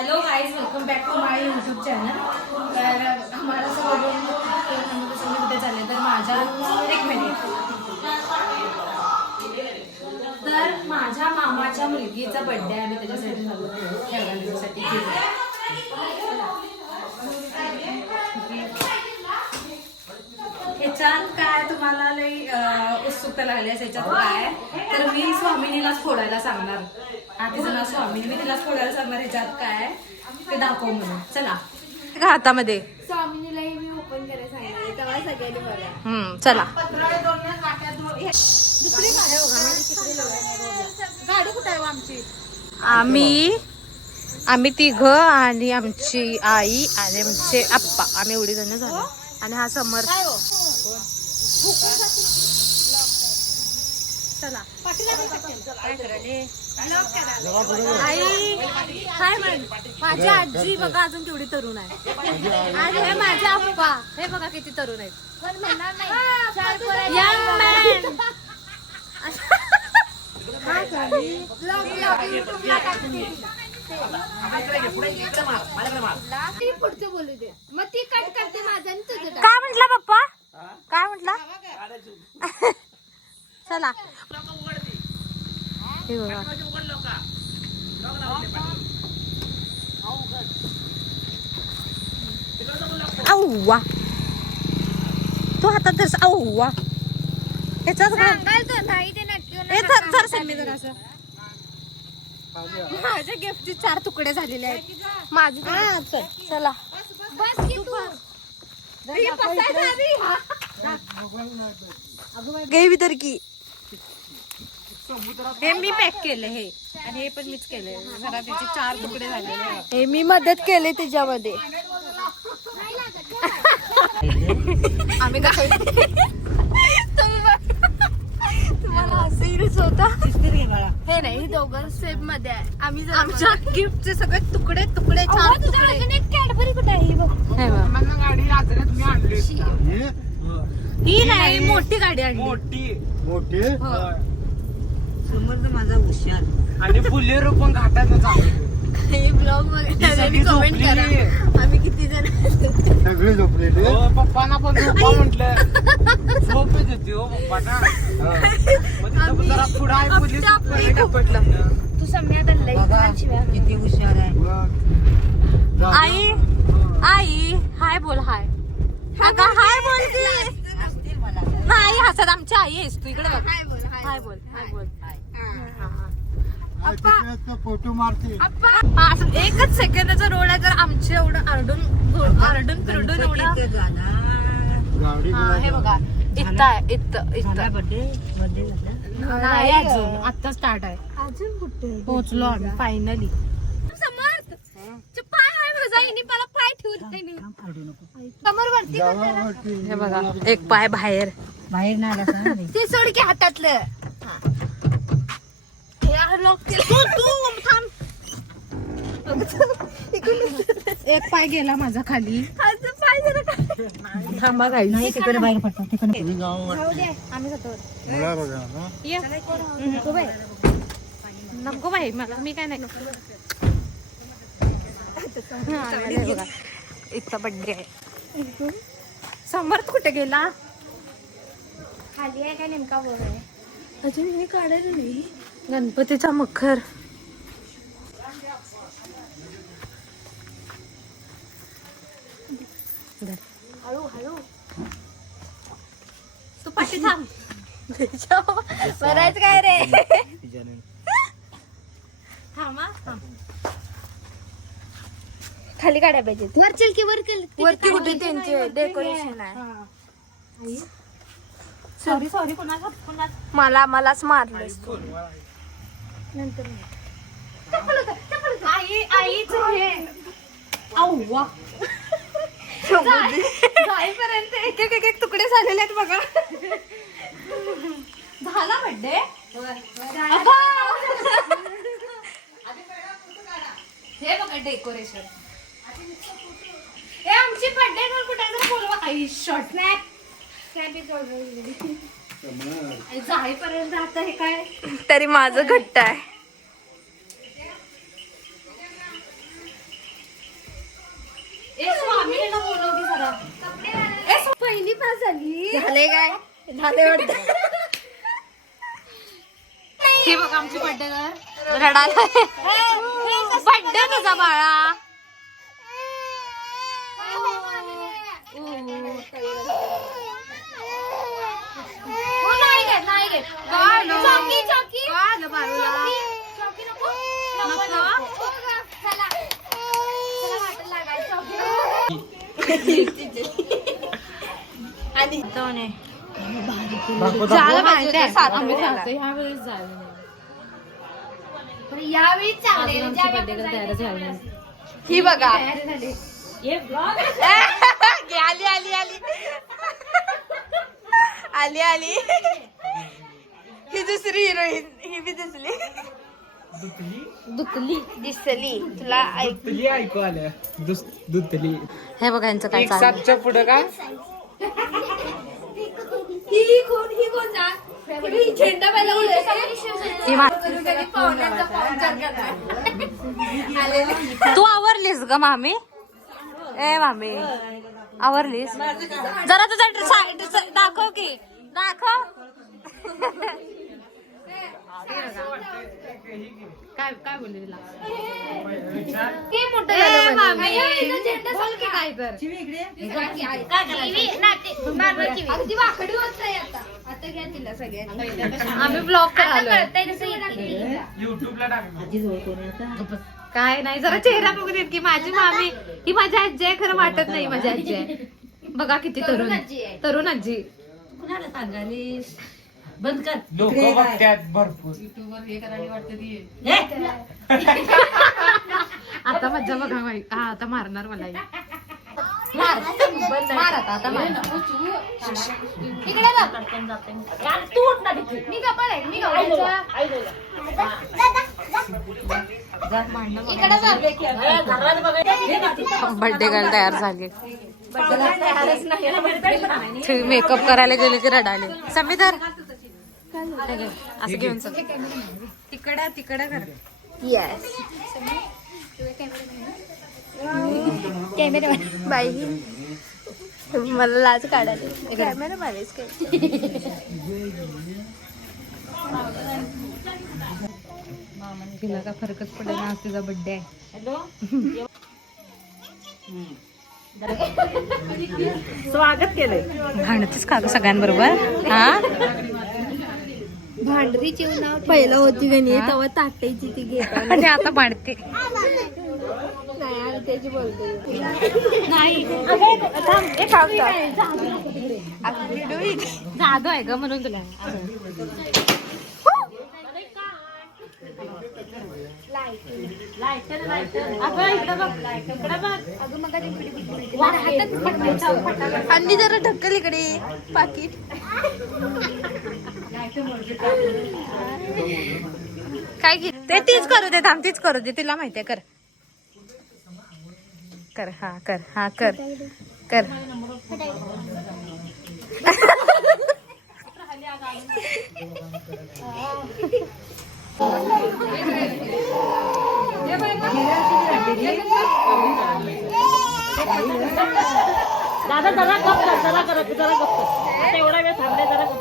Hello guys, welcome back to my YouTube channel. तर आम्हाला सगळं कुठे चालले तर माझ्या एक मिनिट. तर माझ्या मामाच्या मुलगीचा बर्थडे आम्ही त्याच्यासाठी झालो खेळण्यासाठी ह्याच्यात काय तुम्हाला लई उत्सुकता लागली ह्याच्यात काय तर मी स्वामिनीलाच फोडायला सांगणार. हा तिचं नाव स्वामिनी, मी तिलाच फोडायला सांगणार. ह्याच्यात काय ते दाखव म्हणून. चला हातामध्ये स्वामिनीलाही मी ओपन करायला सांगितलं तेव्हा सगळ्यांनी बघा. चला गाडी कुठे आहे आमची? आम्ही तिघ आणि आमची आई आणि आमचे आप्पा, आम्ही एवढी जण झालो. आणि हा समर. चला आई काय म्हण. माझी आजी बघा अजून केवढी तरुण आहे. आणि हे माझे आप्पा हे बघा किती तरुण आहेत. पुढचं बोलू दे मग ती कट करते माझं आणि तुझं काय म्हंटला पप्पा? काय म्हंटला? चला हे बघा. औवा तो हातात धरस. औवा ह्याच्यात सांगाल तो नाही ते नक्की जर समजे जर असं. माझ्या गिफ्टचे 4 तुकडे झालेले आहेत. माझे चला बस की तू गई तर की हे मी पॅक केलं हे आणि हे पण मीच केलंय. जरा त्याचे 4 तुकडे झालेले आहेत. हे मी मदत केली त्याच्यामध्ये. आम्ही काय तुम्हाला असं इरच होता. हे नाही, हे दोघं सेफ मध्ये आहे. आम्ही आमच्या गिफ्टचे सगळे तुकडे तुकडे 4 तुकडे. अजून एक कॅडबरी कुठे आहे? ही नाही मोठी गाडी आणली. मोठे समोर माझा हुशार आणि बुलेरो पण घाटात ब्लॉग मध्ये कमेंट करा आम्ही किती जण. सगळे झोपलेले. पप्पांना पण झोपा म्हटलं. झोप येत होती हो पप्पांना. जरा पुढं आहे पोलीस. तू सम्यात किती हुशार आहे. आई हाय बोल. हाय अगं हाय बोल की. असतील मला नाही हसत आमची आई आहेस तू. इकडे बघ. हाय बोल हाय बोल. फोटो मारते. एकच सेकंदाचा रोड आहे तर आमचे एवढं आरडून फिरडून एवढं. गाडी हे बघा इथं आहे. इथं बर्थडे झाला. नाही अजून आता स्टार्ट आहे. अजून कुठे पोहोचलो आम्ही फायनली. समर्थ पाय आहे माझा. इनी मला पाय ठेवून समोर वरती हे बघा एक पाय बाहेर. बाहेर नाही आला सांग. ते सोड की हातातलं. एक पाय गेला माझा खाली. पाय जरा थांबा काही नाही तिकडे बाहेर पडतो तिकडे. खाऊ दे. आम्ही जातो. मला बघा ना. नको बाई मला. मी काय नाही. बघा इथं बड्डे आहे. समर्थ कुठे गेला? खाली आहे काय नेमका वर आहे? अजून हे काढायला नाही. गणपतीचा मखर. हळू हळू तू पाठी थांब. बरायच काय रे. थांबा. खाली काढायला पाहिजे. वर चल की वरती कुठे त्यांचे डेकोरेशन आहे. सॉरी कोणाला मलाच मारलं. आईच हे औवा जाईपर्यंत एक तुकडे झालेले आहेत बघा. झाला बड्डे. हे बघा डेकोरेशन. हे आमची बड्डे गर्ल कुठे बोलवा. आई शॉर्ट जाईपर्यंत आता हे काय तरी माझं घट्ट आहे. झाले काय झाले वाटत हे बघ आमची बड्डे रडाला बड्डे तुझा बाळा यावेळी ही बघा आली आली आली आली आली ही दुसरी हिरोईन ही बी दिसली दिसली तुला ऐकू आलं दुतली हे बघा यांचं काय एक चाललंय. सातच्या पुढं काय ही कोण जा झेंडा पहिला ही तू आवरलीस ग मामी ए मामी आवरलीस जरा तुझा दाखव की दाखव काय काय बोलली तिला बोल की काय तर आम्ही ब्लॉग करायला युट्यूबला टाकणार काय नाही जरा चेहरा बघून येत की माझी मामी ही माझी आजी आहे खरं वाटत नाही माझी आजी आहे बघा किती तरुण आजी कुणाला सांगालीस बंद कर लोक बघतात भरपूर आता मज्जा बघा बाई. हा आता मारणार मला मार आता मार बर्थडे गर्ल तयार झाली मेकअप करायला गेले की रडाले समीधर असं घेऊन चल तिकडं कर येस कॅमेरा बाई मला लाज काढायला कॅमेरा मारेस काय तिला का फरकच पडेल ना आज तुझा बर्थडे आहे स्वागत केलंय भांडतीस का ग सगळ्यांबरोबर हा भांडरीची नाव पहिलं होती गणी तेव्हा ताटायची ती घेत आणि आता भांडते नाही त्याची बोलते नाही जादू आहे ग म्हणून तुला अंडी जरा ढक्कल इकडे पाकिट काय घे ते तीच करू दे थांब तीच करू दे तिला माहितीये कर कर हा कर हा कर कर दादा जरा गप कर जरा गप कर एवढा वेळ थांबले जरा गप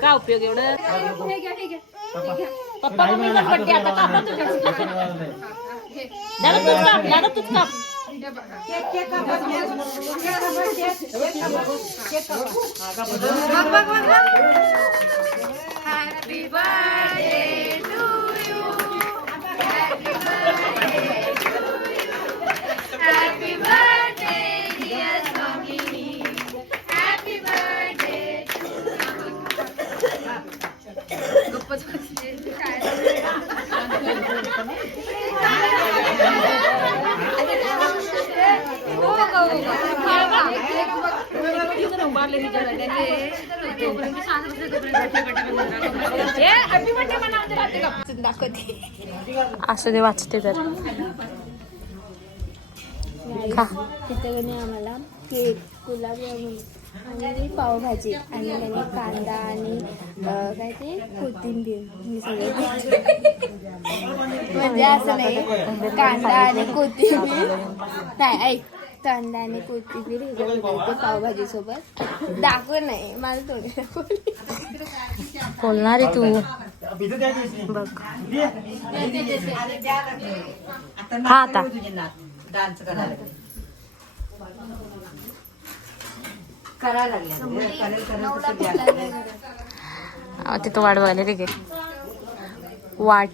का उपयोग एवढं पप्पा मम्मीला पट्टी आता कापा दादा तूच काप happy birthday to you happy birthday dear Swami happy birthday असं दे वाचते तर खा तिथं आम्हाला केक गुलाबजामुन आणि पावभाजी आणि त्याने कांदा आणि काय ते कोथिंबीर हे सगळं म्हणजे असं नाही कांदा आणि कोथिंबीर नाही ऐक कांदा आणि कोथिंबीर ह्याच्यात घालते पावभाजी सोबत. दाखव नाही मला थोडी बोलणार आहे तू बघ. हा आता डान्स करायला तिथं वाढवायला रे गे वाट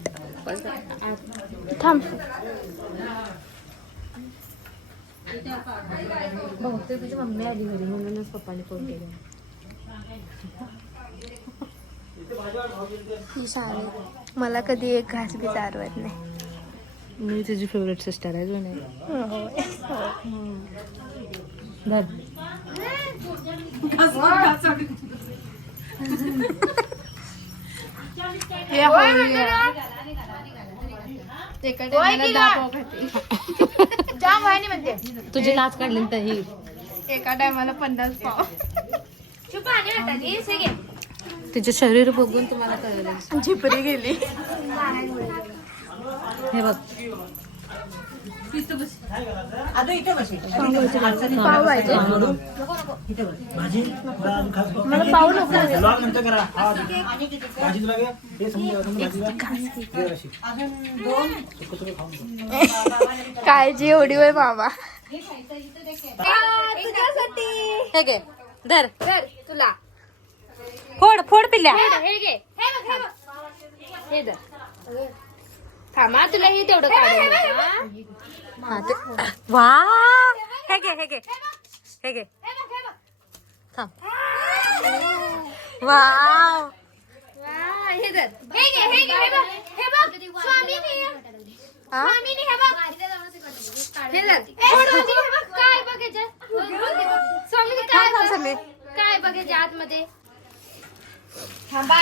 थांब. बहुतेक तुझी मम्मी आली घरी म्हणूनच पप्पाने फोन केला. ही शाळा मला कधी एक घास बी चालवत नाही. मी तुझी फेवरेट सिस्टर आहे जुने तुझी लाच काढली तर ही एका टायमाला 50 पाव. तिचे शरीर बघून तुम्हाला कळलं. झिपरी गेली. हे बग पावभाजी मला पाव नको. काळजी एवढी होय मामा. हे घे धर तुला फोड फोड पिल्या हे घे. हे धर. थांबा तुला हे तेवढं काढून. वा हे घे हे घे हे घे थांब वा हे धर. हे घे हे घे. हे बघ स्वामीनी हे बघ. हे धर. काय बघ याच्यात स्वामीनी काय बघ याच्या आतमध्ये. थांबा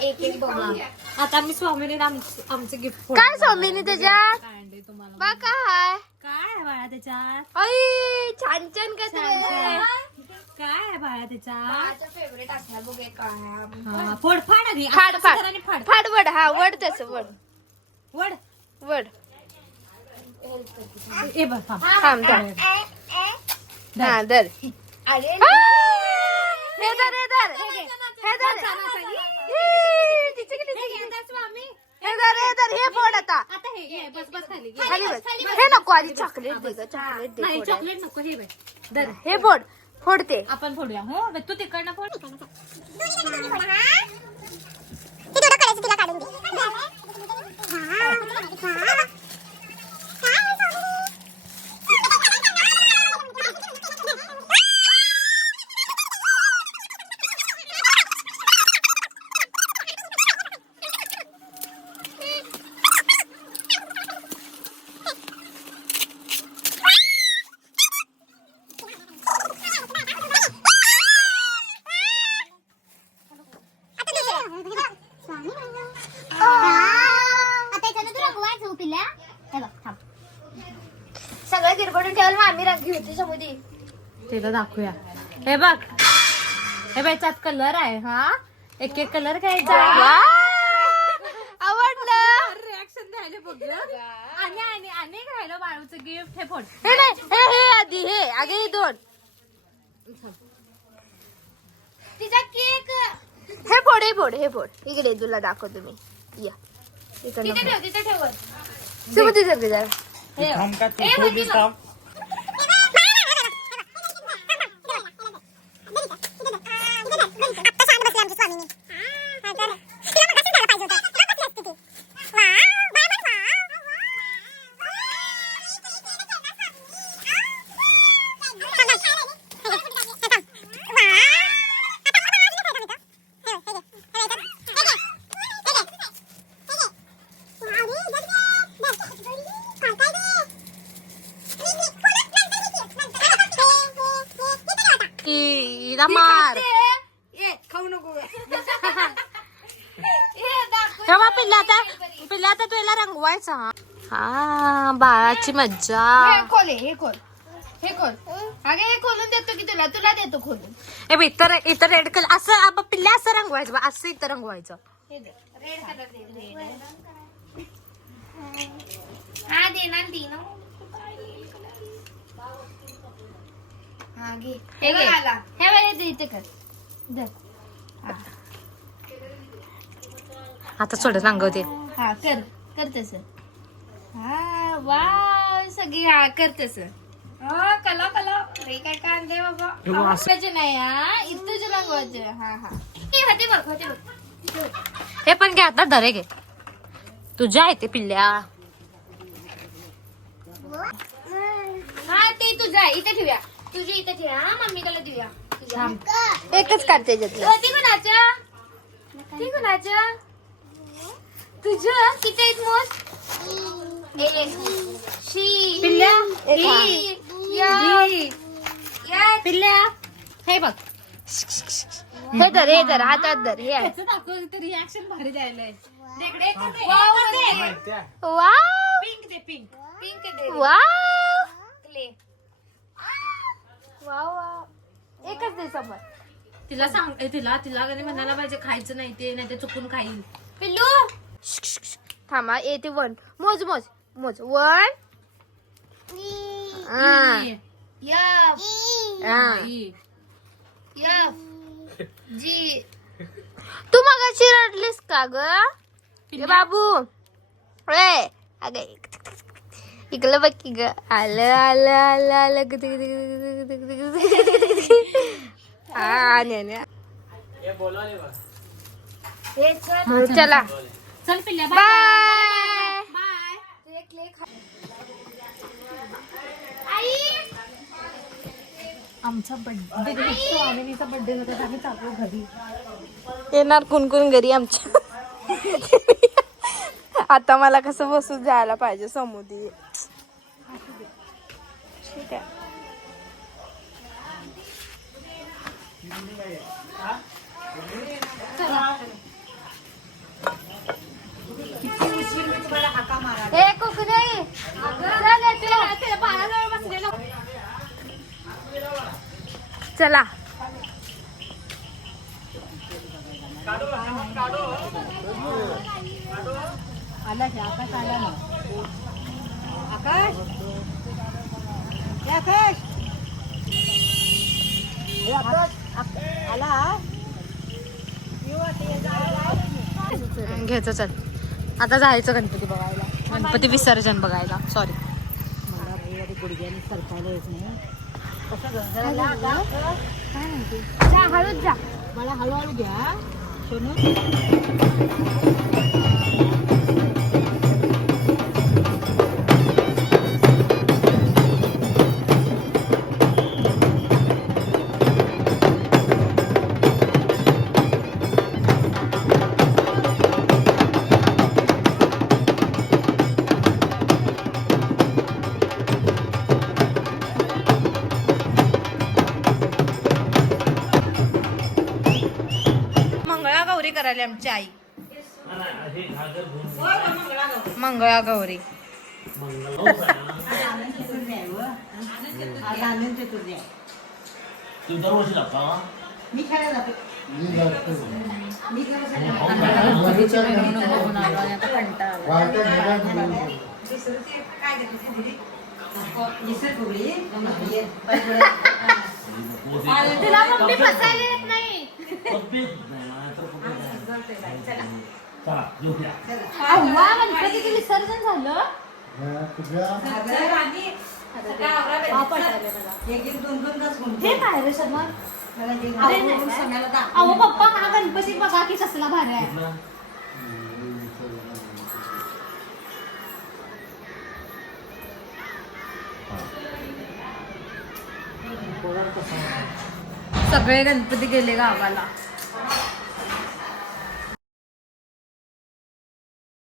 एक एक बघू. आता मी स्वामीने आमचे गिफ्ट काय स्वामीनी त्याच्यात तुम्हाला बघ काय काय आहे बाळा त्याच्यात अय छान छान काय आहे बाळा त्याच्यात फेवरेट असणार बघ काय. हा, फोड फाड आधी फाड असं करा आणि फाड फाड वड. हा वड तसं वड वड वड. ए बघ थांब थांब थांब. हा धर. हे धर हे धर हे धर. हे धर हे धर. हे फोड आता. आता हे घे बस बस खाली घे. खाली बस. हे नको आधी चॉकलेट दे ग. चॉकलेट दे नाही फोडायला. चॉकलेट नको हे बाई धर हे फोड फोडते. आपण फोडूया हो बे, तू तिकडनं फोड सगळं गिरबडून ठेवायला मग आम्ही रंग घेऊ समुदी. तिला दाखवूया. हे बघ हे बाई त्यात कलर आहे. हा एक एक कलर घ्यायचा आवडलं. रिॲक्शन द्यायला बघ आणि अनेक राहिलं बाळूचं गिफ्ट हे फोड हे नाही हे आधी हे आगे हे दोन. तिचा केक हे फोड हे फोड हे फोड. इकडे तुला दाखवतो मी. या तिथे ठेव. समुदी जर जरा. मार खाऊ नको. तेव्हा पिल्ला आता तुला रंगवायचा. हा बाळाची मज्जा. हे खोल हे खोल हे खोल. अगे हे खोलून देतो की तुला तुला देतो खोलून. ए बी, इतर रेड कलर असं आपण पिल्ला असं रंगवायचं बा, असं इथं रंगवायचं. रेड कलर दे. हा देणार ती ना. हा घे हे घे हे बघ इथे कर धर. आता सोडत अंगवते. हा कर कर तस. हा वा सगळी हा कर तस. कला कला रे काय कांदे बाबा रंगवायचे नाही हा इथंच रंगवायचे. हा हा होते बघ होते बघ. हे पण घे आता धरे घे तुझ्या आहे ते पिल्ल्या. हा ते तुझा इथे ठेवूया. तुझी इथे ठेवूया. हा मम्मीकडे देऊया. एकच काढते त्यातलं. ती कुणाचं ती कुणाचं तुझं किती आहेत मोज. शी पिल्ल्या पिल्ल्या हे बघ हे धर हातात धर. हे रिॲक्शन भारी द्यायलंय. वाव पिंक दे पिंक. पिंक दे वाव क्ले वाव एकच दे समोर. तिला सांग तिला कधी म्हणायला पाहिजे खायचं नाही ते नाही ते चुकून खाईल. पिल्लू थांबा येते 1 मोज मोज मोज 1 जी. तू मगाशी रडलीस का ग बाबू. अगं इकडं बघ की ग. आलं आलं आलं आलं चला चल पिल्ल्या बाय. आमचा बर्थडे स्वामिनीचा बर्थडे होता आम्ही चाललो घरी. येणार कुणकुण घरी आमच्या. आता मला कसं बसून जायला पाहिजे समुद्री. ठीक आहे. हे कुकरे चला आला की आकाश आला ना. आकाश हे आकाश हे आकाश आला. घ्यायचं चल आता जायचं गणपती बघायला. गणपती विसर्जन बघायला. सॉरी मला भाई गुडघ्याने सरकायला येत नाही. कसं गंजराला काय म्हणते हळूच जा. मला हळूहळू घ्या सोनू. मंगळागौरी करायला आमची आई. मंगळागौरी मी खेळायला जाते. तुला मम्मी बसायला येत नाही. अव्वा गणपतीचं विसर्जन झालं. हे काय रे शर्मा. अहो पप्पा हा गणपती बघा की कसला भारी आहे. सगळे गणपती गेले गावाला.